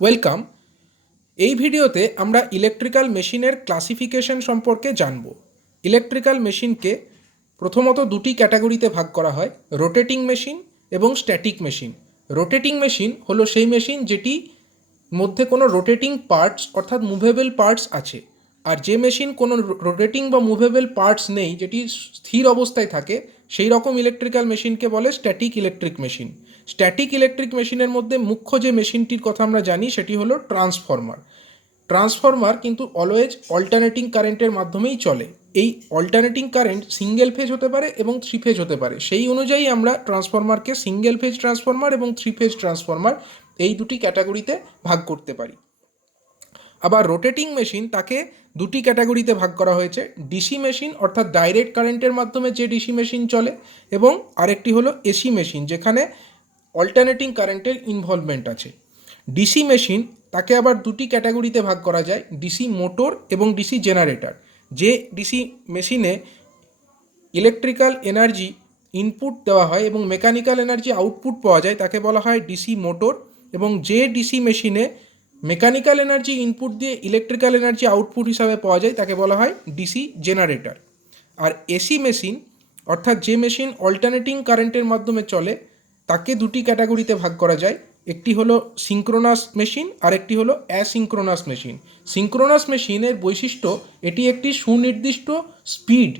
Welcome. এই ভিডিওতে আমরা ইলেকট্রিক্যাল মেশিনের ক্লাসিফিকেশন সম্পর্কে জানব। ইলেকট্রিক্যাল মেশিনকে প্রথমত দুটি ক্যাটাগরিতে ভাগ করা হয়, রোটেটিং মেশিন এবং স্ট্যাটিক মেশিন। রোটেটিং মেশিন হলো সেই মেশিন যেটি মধ্যে কোনো রোটেটিং পার্টস অর্থাৎ মুভেবল পার্টস আছে, আর যে মেশিন কোনো রোটেটিং বা মুভেবল পার্টস নেই, যেটি স্থির অবস্থায় থাকে, সেই রকম ইলেকট্রিক্যাল মেশিনকে বলে static electric machine. Static electric মেশিনের মধ্যে মুখ্য যে মেশিনটির কথা আমরা জানি সেটি হলো ট্রান্সফরমার। ট্রান্সফরমার কিন্তু অলওয়েজ অল্টারনেটিং কারেন্টের মাধ্যমেই চলে। এই অল্টারনেটিং কারেন্ট সিঙ্গেল ফেজ হতে পারে এবং থ্রি ফেজ হতে পারে, সেই অনুযায়ী আমরা ট্রান্সফরমারকে সিঙ্গেল ফেজ ট্রান্সফরমার এবং থ্রি ফেজ ট্রান্সফরমার এই দুটি ক্যাটাগরিতে ভাগ করতে পারি। আবার রোটেটিং মেশিন তাকে দুটি ক্যাটাগরিতে ভাগ করা হয়েছে, ডিসি মেশিন অর্থাৎ ডাইরেক্ট কারেন্টের মাধ্যমে যে ডিসি মেশিন চলে, এবং আরেকটি হলো এসি মেশিন যেখানে অল্টারনেটিং কারেন্টের ইনভলভমেন্ট আছে। ডিসি মেশিন তাকে আবার দুটি ক্যাটাগরিতে ভাগ করা যায়, ডিসি মোটর এবং ডিসি জেনারেটর। যে ডিসি মেশিনে ইলেকট্রিক্যাল এনার্জি ইনপুট দেওয়া হয় এবং মেকানিক্যাল এনার্জি আউটপুট পাওয়া যায় তাকে বলা হয় ডিসি মোটর, এবং যে ডিসি মেশিনে মেকানিক্যাল এনার্জি ইনপুট দিয়ে ইলেকট্রিক্যাল এনার্জি আউটপুট হিসাবে পাওয়া যায় তাকে বলা হয় ডিসি জেনারেটর। আর এসি মেশিন অর্থাৎ যে মেশিন অল্টারনেটিং কারেন্টের মাধ্যমে চলে তাকে দুটি ক্যাটাগরিতে ভাগ করা যায়, একটি হলো সিঙ্ক্রোনাস মেশিন আর একটি হলো অ্যাসিঙ্ক্রোনাস মেশিন। সিঙ্ক্রোনাস মেশিনের বৈশিষ্ট্য এটি একটি সুনির্দিষ্ট স্পিড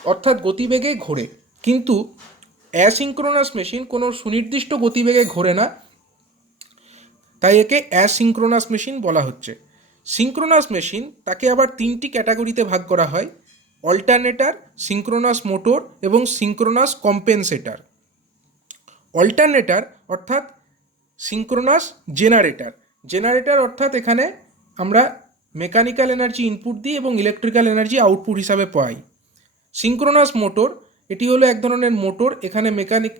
অর্থাৎ গতিবেগে ঘোরে, কিন্তু অ্যাসিঙ্ক্রোনাস মেশিন কোনো সুনির্দিষ্ট গতিবেগে ঘোরে না, তাই একে অ্যাসিঙ্ক্রোনাস মেশিন বলা হচ্ছে। সিঙ্ক্রোনাস মেশিন তাকে আবার তিনটি ক্যাটাগরিতে ভাগ করা হয়, অল্টারনেটর, সিঙ্ক্রোনাস মোটর এবং সিঙ্ক্রোনাস কম্পেনসেটর। অল্টারনেটর অর্থাৎ সিঙ্ক্রোনাস জেনারেটর। জেনারেটর অর্থাৎ এখানে আমরা মেকানিক্যাল এনার্জি ইনপুট দিই এবং ইলেকট্রিক্যাল এনার্জি আউটপুট হিসাবে পাই। সিঙ্ক্রোনাস মোটর এটি হলো এক ধরনের মোটর,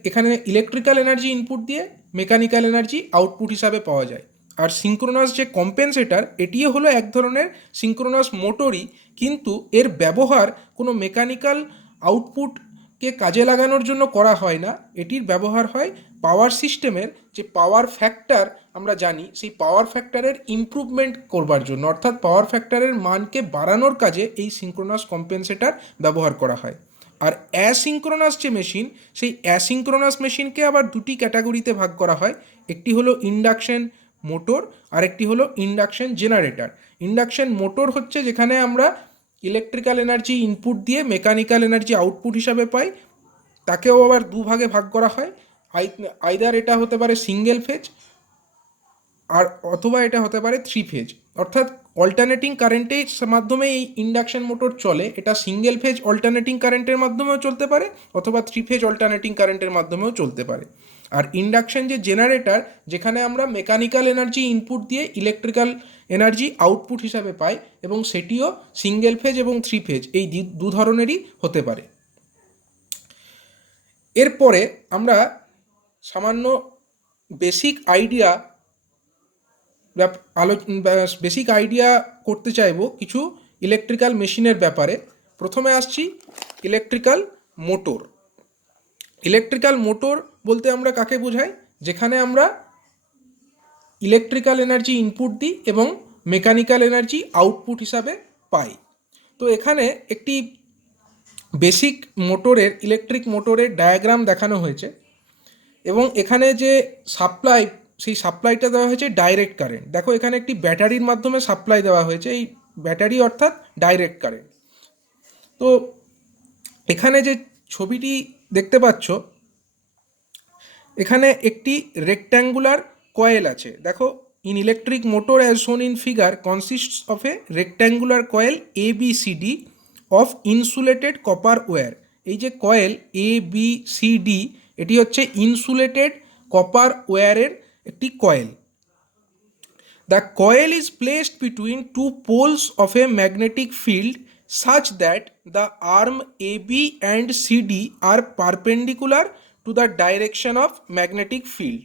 এখানে ইলেকট্রিক্যাল এনার্জি ইনপুট দিয়ে মেকানিক্যাল এনার্জি আউটপুট হিসাবে পাওয়া যায়। আর সিঙ্ক্রোনাস যে কম্পেনসেটর এটিও হলো এক ধরনের সিঙ্ক্রোনাস মোটরই, কিন্তু এর ব্যবহার কোনো মেকানিক্যাল আউটপুটকে কাজে লাগানোর জন্য করা হয় না, এটির ব্যবহার হয় পাওয়ার সিস্টেমের যে পাওয়ার ফ্যাক্টর আমরা জানি সেই পাওয়ার ফ্যাক্টরের ইমপ্রুভমেন্ট করবার জন্য, অর্থাৎ পাওয়ার ফ্যাক্টরের মানকে বাড়ানোর কাজে এই সিঙ্ক্রোনাস কম্পেনসেটর ব্যবহার করা হয়। আর অ্যাসিঙ্ক্রোনাস যে মেশিন, সেই অ্যাসিঙ্ক্রোনাস মেশিনকে আবার দুটি ক্যাটাগরিতে ভাগ করা হয়, একটি হলো ইন্ডাকশন মোটর আর একটি হলো ইন্ডাকশন জেনারেটর। ইন্ডাকশন মোটর হচ্ছে যেখানে আমরা ইলেকট্রিক্যাল এনার্জি ইনপুট দিয়ে মেকানিক্যাল এনার্জি আউটপুট হিসাবে পাই, তাকেও আবার দুভাগে ভাগ করা হয়, আইদার এটা হতে পারে সিঙ্গেল ফেজ আর অথবা এটা হতে পারে থ্রি ফেজ, অর্থাৎ অল্টারনেটিং কারেন্টের মাধ্যমে এই ইন্ডাকশন মোটর চলে, এটা সিঙ্গেল ফেজ অল্টারনেটিং কারেন্টের মাধ্যমেও চলতে পারে অথবা থ্রি ফেজ অল্টারনেটিং কারেন্টের মাধ্যমেও চলতে পারে। আর ইন্ডাকশন যে জেনারেটর, যেখানে আমরা মেকানিক্যাল এনার্জি ইনপুট দিয়ে ইলেকট্রিক্যাল এনার্জি আউটপুট হিসাবে পাই, এবং সেটিও সিঙ্গেল ফেজ এবং থ্রি ফেজ এই দু ধরনেরই হতে পারে। এরপরে আমরা সামান্য বেসিক আইডিয়া বেসিক আইডিয়া করতে চাইব কিছু ইলেকট্রিক্যাল মেশিনের ব্যাপারে। প্রথমে আসছি ইলেকট্রিক্যাল মোটর। ইলেকট্রিক্যাল মোটর বলতে আমরা কাকে বোঝাই? যেখানে আমরা ইলেকট্রিক্যাল এনার্জি ইনপুট দিই এবং মেকানিক্যাল এনার্জি আউটপুট হিসাবে পাই। তো এখানে একটি বেসিক মোটরের ইলেকট্রিক মোটরের ডায়াগ্রাম দেখানো হয়েছে, এবং এখানে যে সাপ্লাই, সেই সাপ্লাইটা দেওয়া হয়েছে ডাইরেক্ট কারেন্ট। দেখো এখানে একটি ব্যাটারির মাধ্যমে সাপ্লাই দেওয়া হয়েছে, এই ব্যাটারি অর্থাৎ ডাইরেক্ট কারেন্ট। তো এখানে যে ছবিটি দেখতে পাচ্ছ, এখানে একটি রেক্ট্যাঙ্গুলার কয়েল আছে। দেখো, in electric motor as shown in figure consists of a rectangular coil ABCD of insulated copper wire. এই যে কয়েল ABCD, এটি হচ্ছে ইনসুলেটেড কপার ওয়্যারের একটি coil. The coil is placed between two poles of a magnetic field such that the arm AB and CD are perpendicular to the direction of magnetic field।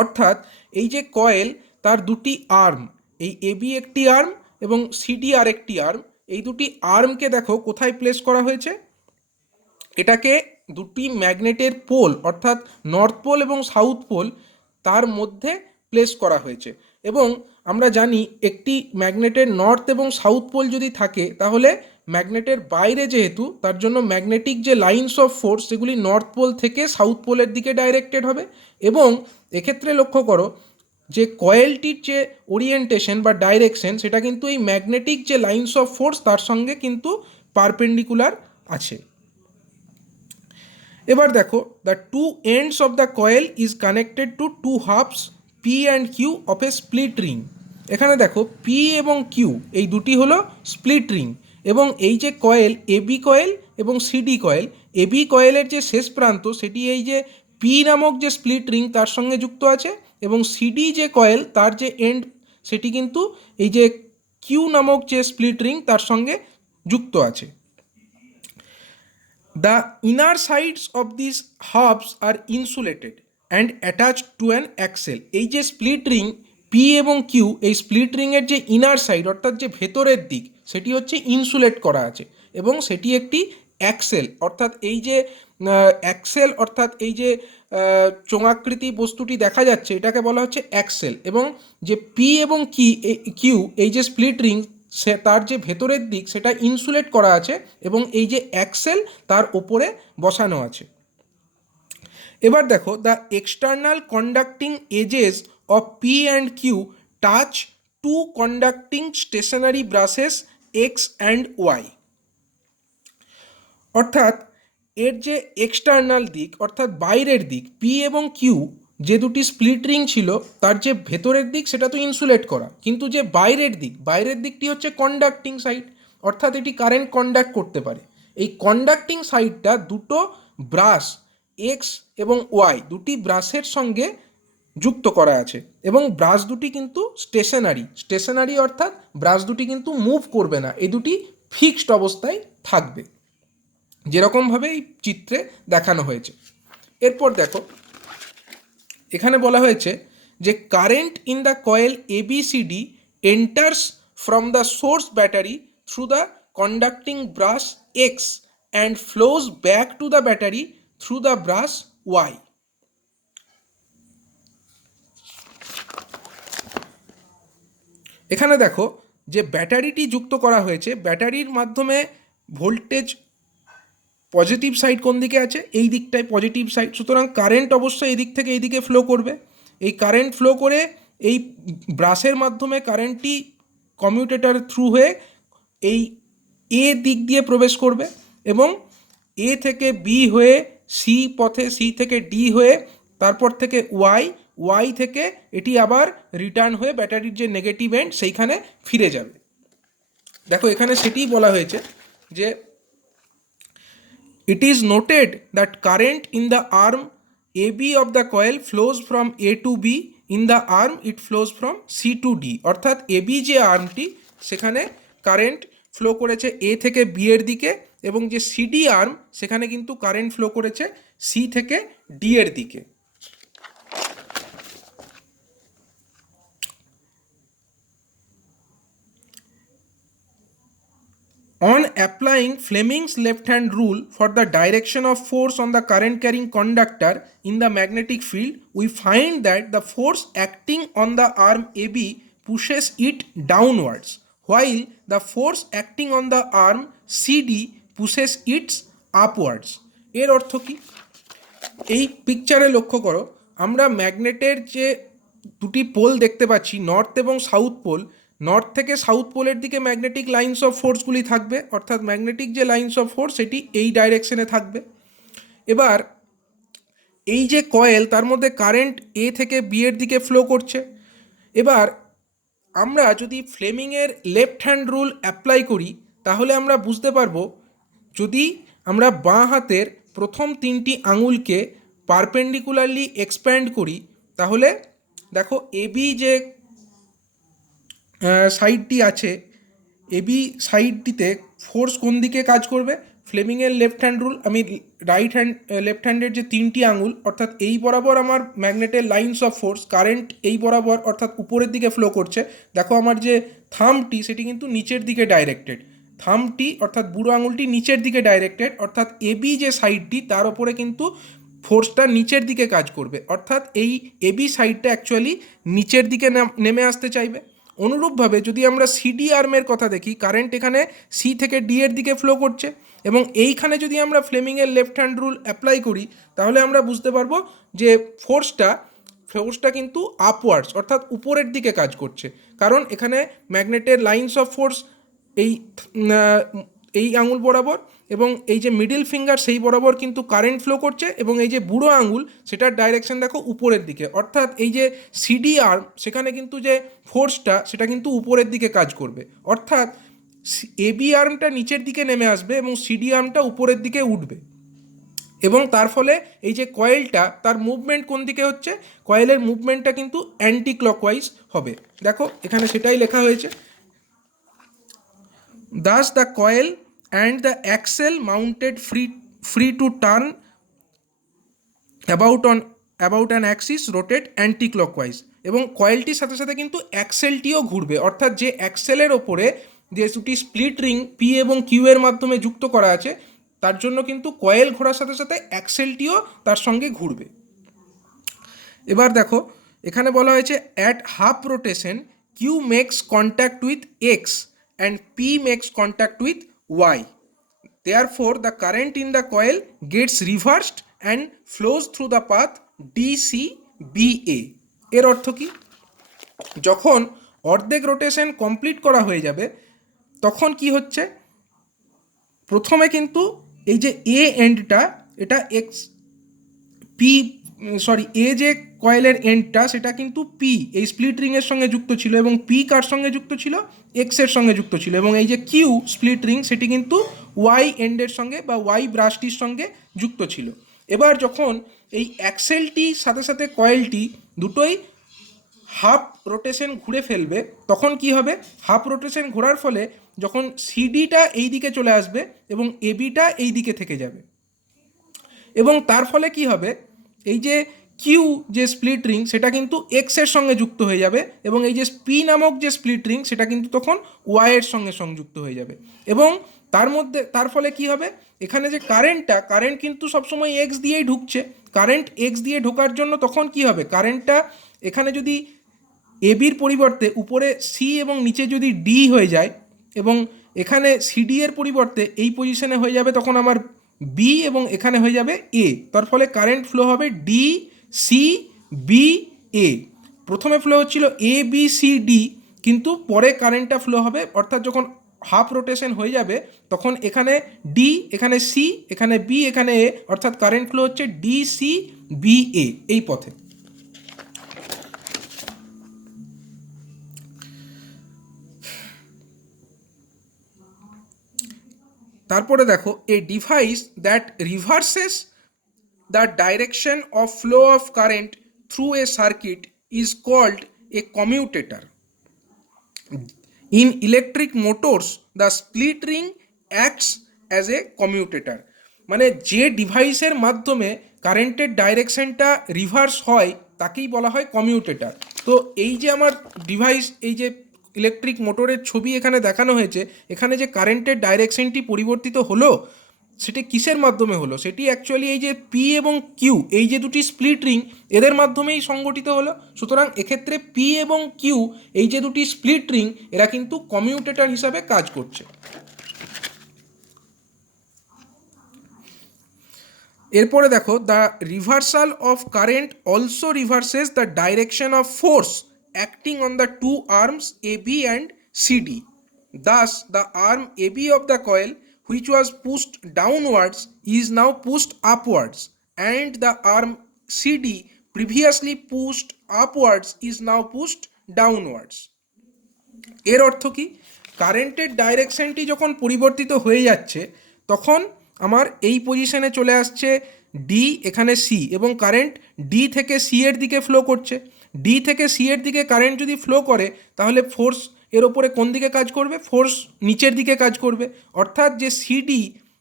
অর্থাৎ এই যে coil, তার দুটি arm, এই AB একটি arm এবং CD আরেকটি arm, এই দুটি আর্মকে দেখো কোথায় প্লেস করা হয়েছে। এটাকে দুটি ম্যাগনেটের পোল অর্থাৎ নর্থ পোল এবং সাউথ পোল, তার মধ্যে প্লেস করা হয়েছে। এবং আমরা জানি একটি ম্যাগনেটের নর্থ এবং সাউথ পোল যদি থাকে তাহলে ম্যাগনেটের বাইরে যেহেতু, তার জন্য ম্যাগনেটিক যে লাইনস অফ ফোর্স সেগুলি নর্থ পোল থেকে সাউথ পোলের দিকে ডাইরেক্টেড হবে। এবং এক্ষেত্রে লক্ষ্য করো যে কয়েলটির যে ওরিয়েন্টেশন বা ডাইরেকশন সেটা কিন্তু এই ম্যাগনেটিক যে লাইনস অফ ফোর্স তার সঙ্গে কিন্তু পারপেন্ডিকুলার আছে। এবার দেখো, the two ends of the coil is connected to two halves P and Q of a split ring. এখানে দেখো পি এবং কিউ এই দুটি হলো স্প্লিট রিং, এবং এই যে কয়েল এবি কয়েল এবং সিডি কয়েল, এবি কয়েলের যে শেষ প্রান্ত সেটি এই যে পি নামক যে স্প্লিট রিং তার সঙ্গে যুক্ত আছে, এবং সিডি যে কয়েল তার যে এন্ড সেটি কিন্তু এই যে কিউ নামক যে স্প্লিট রিং তার সঙ্গে যুক্ত আছে। The inner sides of these hubs are insulated and attached to an axle. এই যে স্প্লিট রিং পি এবং কিউ, এই স্প্লিট রিংয়ের যে ইনার সাইড অর্থাৎ যে ভেতরের দিক সেটি হচ্ছে ইনসুলেট করা আছে, এবং সেটি একটি অ্যাক্সেল অর্থাৎ এই যে অ্যাক্সেল অর্থাৎ এই যে চোঙাকৃতি বস্তুটি দেখা যাচ্ছে এটাকে বলা হচ্ছে অ্যাক্সেল। এবং যে পি এবং কিউ এই যে স্প্লিট রিং সে তার যে ভেতরের দিক সেটা ইনসুলেট করা আছে, এবং এই যে অ্যাক্সেল তার ওপরে বসানো আছে। এবার দেখো, the external conducting edges of P and Q touch to conducting stationary brushes X and Y. অর্থাৎ এর যে এক্সটার্নাল দিক অর্থাৎ বাইরের দিক, পি এবং কিউ যে দুটি স্প্লিট রিং ছিল তার যে ভেতরের দিক সেটা তো ইনসুলেট করা, কিন্তু যে বাইরের দিকটি হচ্ছে কন্ডাক্টিং সাইড, অর্থাৎ এটি কারেন্ট কন্ডাক্ট করতে পারে। এই কন্ডাক্টিং সাইডটা দুটো ব্রাশ এক্স এবং ওয়াই দুটি ব্রাশের সঙ্গে যুক্ত করা আছে, এবং ব্রাশ দুটি কিন্তু স্টেশনারি অর্থাৎ ব্রাশ দুটি কিন্তু মুভ করবে না, এই দুটি ফিক্সড অবস্থায় থাকবে, যেরকমভাবে এই চিত্রে দেখানো হয়েছে। এরপর দেখো, এখানে বলা হয়েছে যে current in the coil ABCD enters from the source battery through the conducting brush X and flows back to the battery through the brush Y. এখানে দেখো যে ব্যাটারিটি যুক্ত করা হয়েছে, ব্যাটারির মাধ্যমে ভোল্টেজ পজিটিভ সাইড কোন দিকে আছে, এই দিকটায় পজিটিভ সাইড, সুতরাং কারেন্ট অবশ্যই এই দিক থেকে এই দিকে ফ্লো করবে। এই কারেন্ট ফ্লো করে এই ব্রাশের মাধ্যমে কারেন্টটি কমিউটেটর থ্রু হয়ে এই এ দিক দিয়ে প্রবেশ করবে, এবং এ থেকে বি হয়ে সি পথে, সি থেকে ডি হয়ে, তারপর থেকে ওয়াই থেকে এটি আবার রিটার্ন হয়ে ব্যাটারির যে নেগেটিভ এন্ড সেইখানে ফিরে যাবে। দেখো এখানে সেটিই বলা হয়েছে যে it is noted that current in the arm AB of the coil flows from A to B, in the arm it flows from C to D। অর্থাৎ AB যে আর্মটি সেখানে কারেন্ট ফ্লো করেছে A থেকে B এর দিকে, এবং যে CD arm সেখানে কিন্তু কারেন্ট ফ্লো করেছে C থেকে D এর দিকে। On applying Fleming's left-hand rule for the direction of force on the current-carrying conductor in the magnetic field, we find that the force acting on the arm AB pushes it downwards, while the force acting on the arm CD pushes it upwards. এর অর্থ কি? এই পিকচারে লক্ষ্য করো, আমরা ম্যাগনেটের যে দুটি pole দেখতে পাচ্ছি, নর্থ এবং সাউথ পোল, নর্থ থেকে সাউথ পোলের দিকে ম্যাগনেটিক লাইন্স অফ ফোর্সগুলি থাকবে, অর্থাৎ ম্যাগনেটিক যে লাইন্স অফ ফোর্স সেটি এই ডাইরেকশনে থাকবে। এবার এই যে কয়েল তার মধ্যে কারেন্ট এ থেকে বি এর দিকে ফ্লো করছে। এবার আমরা যদি ফ্লেমিংয়ের লেফট হ্যান্ড রুল অ্যাপ্লাই করি তাহলে আমরা বুঝতে পারবো, যদি আমরা বাঁ হাতের প্রথম তিনটি আঙুলকে পারপেন্ডিকুলারলি এক্সপ্যান্ড করি তাহলে দেখো এবি যে সাইডটি আছে, এবি সাইডটিতে ফোর্স কোন দিকে কাজ করবে, ফ্লেমিংয়ের লেফট হ্যান্ড রুল, আমি লেফট হ্যান্ডের যে তিনটি আঙুল অর্থাৎ এই বরাবর আমার ম্যাগনেটের লাইন্স অফ ফোর্স, কারেন্ট এই বরাবর অর্থাৎ উপরের দিকে ফ্লো করছে। দেখো আমার যে থাম্বটি সেটি কিন্তু নিচের দিকে ডাইরেক্টেড, থাম্বটি অর্থাৎ বুড়ো আঙুলটি নিচের দিকে ডাইরেক্টেড, অর্থাৎ এবি যে সাইডটি তার ওপরে কিন্তু ফোর্সটা নিচের দিকে কাজ করবে, অর্থাৎ এই এবি সাইডটা অ্যাকচুয়ালি নিচের দিকে নেমে আসতে চাইবে। অনুরূপভাবে যদি আমরা সিডি আর্মের কথা দেখি, কারেন্ট এখানে সি থেকে ডি এর দিকে ফ্লো করছে, এবং এইখানে যদি আমরা ফ্লেমিংয়ের লেফট হ্যান্ড রুল অ্যাপ্লাই করি তাহলে আমরা বুঝতে পারবো যে ফোর্সটা কিন্তু আপওয়ার্ডস অর্থাৎ উপরের দিকে কাজ করছে, কারণ এখানে ম্যাগনেটের লাইন্স অফ ফোর্স এই এই আঙুল বরাবর এবং এই যে মিডিল ফিঙ্গার সেই বরাবর কিন্তু কারেন্ট ফ্লো করছে, এবং এই যে বুড়ো আঙুল সেটার ডাইরেকশন দেখো উপরের দিকে, অর্থাৎ এই যে সিডি আর্ম সেখানে কিন্তু যে ফোর্সটা সেটা কিন্তু উপরের দিকে কাজ করবে, অর্থাৎ এবি আর্মটা নিচের দিকে নেমে আসবে এবং সিডি আর্মটা উপরের দিকে উঠবে, এবং তার ফলে এই যে কয়েলটা তার মুভমেন্ট কোন দিকে হচ্ছে, কয়েলের মুভমেন্টটা কিন্তু অ্যান্টি ক্লকওয়াইজ হবে। দেখো এখানে সেটাই লেখা হয়েছে, thus the coil and the axle mounted free to turn about an axis rotate anti-clockwise, এবং কয়েলটির সাথে সাথে কিন্তু অ্যাক্সেলটিও ঘুরবে, অর্থাৎ যে অ্যাক্সেলের ওপরে যে দুটি স্প্লিট রিং পি এবং কিউ এর মাধ্যমে যুক্ত করা আছে তার জন্য কিন্তু কয়েল ঘোরার সাথে সাথে অ্যাক্সেলটিও তার সঙ্গে ঘুরবে। এবার দেখো এখানে বলা হয়েছে at half rotation Q makes contact with X and P makes contact with Y. Therefore, the current in the coil gets reversed and flows through the path DCBA. এর অর্থ কি? যখন অর্ধেক রোটেশন কমপ্লিট করা হয়ে যাবে তখন কি হচ্ছে, প্রথমে কিন্তু এই যে এ এন্ডটা এটা এ যে কয়েলের এন্ডটা সেটা কিন্তু পি এই স্প্লিট রিংয়ের সঙ্গে যুক্ত ছিল, এবং পি কার সঙ্গে যুক্ত ছিল, এক্সের সঙ্গে যুক্ত ছিল, এবং এই যে কিউ স্প্লিট রিং সেটি কিন্তু ওয়াই এন্ডের সঙ্গে বা ওয়াই ব্রাশটির সঙ্গে যুক্ত ছিল। এবার যখন এই অ্যাক্সেলটি সাথে সাথে কয়েলটি দুটোই হাফ রোটেশন ঘুরে ফেলবে তখন কি হবে, হাফ রোটেশন ঘোরার ফলে যখন সিডিটা এই দিকে চলে আসবে এবং এবিটা এই দিকে থেকে যাবে, এবং তার ফলে কি হবে, এই যে কিউ যে স্প্লিট রিং সেটা কিন্তু এক্সের সঙ্গে যুক্ত হয়ে যাবে, এবং এই যে পি নামক যে স্প্লিট রিং সেটা কিন্তু তখন ওয়াইয়ের সঙ্গে সংযুক্ত হয়ে যাবে, এবং তার ফলে কি হবে, এখানে যে কারেন্ট কিন্তু সবসময় এক্স দিয়েই ঢুকছে, কারেন্ট এক্স দিয়ে ঢোকার জন্য তখন কি হবে, কারেন্টটা এখানে যদি এবির পরিবর্তে উপরে সি এবং নিচে যদি ডি হয়ে যায়, এবং এখানে সিডি এর পরিবর্তে এই পজিশনে হয়ে যাবে তখন আমার বি, এবং এখানে হয়ে যাবে এ, তার ফলে কারেন্ট ফ্লো হবে ডি সি বি এ। প্রথমে ফ্লো হচ্ছিল এ বি সি ডি, কিন্তু পরে কারেন্টটা ফ্লো হবে, অর্থাৎ যখন হাফ রোটেশন হয়ে যাবে তখন এখানে ডি, এখানে সি, এখানে বি, এখানে এ, অর্থাৎ কারেন্ট ফ্লো হচ্ছে ডি সি বি এ এই পথে। তারপরে দেখো a device that reverses the direction of flow of current through a circuit is called a commutator. In electric motors the split ring acts as a commutator, মানে যে ডিভাইসের মাধ্যমে কারেন্টের ডাইরেকশনটা reverse হয় তাকেই বলা হয় কমিউটেটর। তো এই যে আমার ডিভাইস, এই যে ইলেকট্রিক মোটরের ছবি এখানে দেখানো হয়েছে, এখানে যে কারেন্টের ডাইরেকশনটি পরিবর্তিত হলো সেটি কিসের মাধ্যমে হলো, সেটি অ্যাকচুয়ালি এই যে পি এবং কিউ এই যে দুটি স্প্লিট রিং এদের মাধ্যমেই সংগঠিত হলো। সুতরাং এক্ষেত্রে পি এবং কিউ এই যে দুটি স্প্লিট রিং এরা কিন্তু কমিউটেটর হিসাবে কাজ করছে। এরপরে দেখো the reversal of current also reverses the direction of force acting on the two arms AB and CD. Thus the arm AB of the coil which was pushed downwards is now pushed upwards, and the arm CD previously pushed upwards is now pushed downwards. এর অর্থ কি, কারেন্টের ডাইরেকশনটি যখন পরিবর্তিত হয়ে যাচ্ছে তখন আমার এই পজিশনে চলে আসছে ডি, এখানে সি, এবং কারেন্ট ডি থেকে সি এর দিকে ফ্লো করছে। ডি থেকে সি এর দিকে কারেন্ট যদি ফ্লো করে তাহলে ফোর্স এর ওপরে কোন দিকে কাজ করবে, ফোর্স নিচের দিকে কাজ করবে, অর্থাৎ যে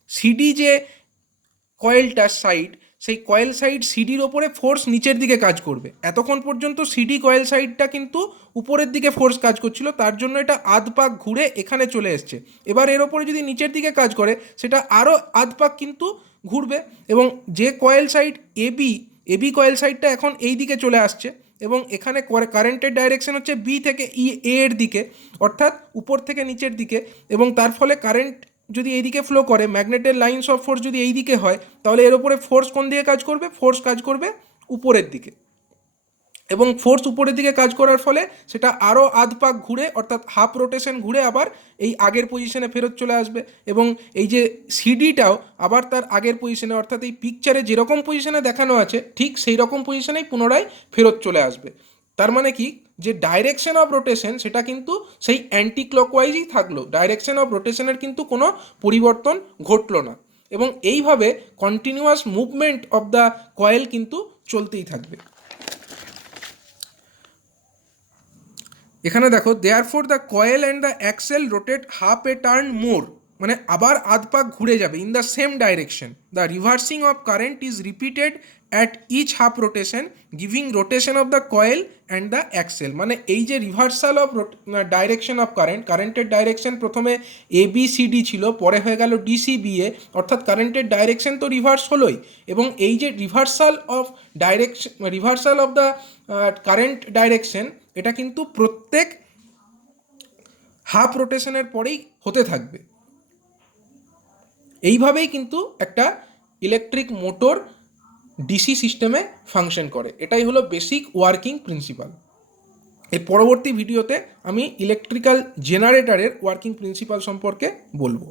সিডি যে কয়েলটার সাইড সেই কয়েল সাইড সিডির ওপরে ফোর্স নিচের দিকে কাজ করবে। এতক্ষণ পর্যন্ত সিডি কয়েল সাইডটা কিন্তু উপরের দিকে ফোর্স কাজ করছিল, তার জন্য এটা আধ পাক ঘুরে এখানে চলে এসছে। এবার এর ওপরে যদি নিচের দিকে কাজ করে সেটা আরও আধ পাক কিন্তু ঘুরবে, এবং যে কয়েল সাইড এবি কয়েল সাইডটা এখন এই দিকে চলে আসছে, এবং এখানে কারেন্টের ডাইরেকশন হচ্ছে বি থেকে এ এর দিকে, অর্থাৎ উপর থেকে নিচের দিকে, এবং তার ফলে কারেন্ট যদি এইদিকে ফ্লো করে, ম্যাগনেটের লাইন্স অফ ফোর্স যদি এই দিকে হয়, তাহলে এর ওপরে ফোর্স কোন দিকে কাজ করবে? ফোর্স কাজ করবে উপরের দিকে, এবং ফোর্স উপরের দিকে কাজ করার ফলে সেটা আরও আধ পাক ঘুরে, অর্থাৎ হাফ রোটেশন ঘুরে আবার এই আগের পজিশনে ফেরত চলে আসবে, এবং এই যে সিডিটাও আবার তার আগের পজিশনে, অর্থাৎ এই পিকচারে যেরকম পজিশনে দেখানো আছে ঠিক সেই রকম পজিশনেই পুনরায় ফেরত চলে আসবে। তার মানে কি, যে ডাইরেকশন অফ রোটেশন সেটা কিন্তু সেই অ্যান্টি ক্লকওয়াইজই থাকলো, ডাইরেকশন অফ রোটেশনের কিন্তু কোনো পরিবর্তন ঘটলো না, এবং এইভাবে continuous movement of the coil কিন্তু চলতেই থাকবে। এখানে দেখো, therefore the coil and the axle rotate half a turn more, মানে আবার আধ পাক ঘুরে যাবে in the same direction. The reversing of current is repeated at each half rotation, giving rotation of the coil and the axle. মানে এই যে reversal of direction of কারেন্টের ডাইরেকশন প্রথমে ABCD ছিল, পরে হয়ে গেল DCBA, অর্থাৎ কারেন্টের ডাইরেকশন তো রিভার্স হলোই, এবং এই যে reversal of the current direction, এটা কিন্তু প্রত্যেক হাফ রোটেশনের পরেই হতে থাকবে। এইভাবেই কিন্তু একটা ইলেকট্রিক মোটর ডিসি সিস্টেমে ফাংশন করে। এটাই হলো বেসিক ওয়ার্কিং প্রিন্সিপাল। এই পরবর্তী ভিডিওতে আমি ইলেকট্রিক্যাল জেনারেটরের ওয়ার্কিং প্রিন্সিপাল সম্পর্কে বলবো।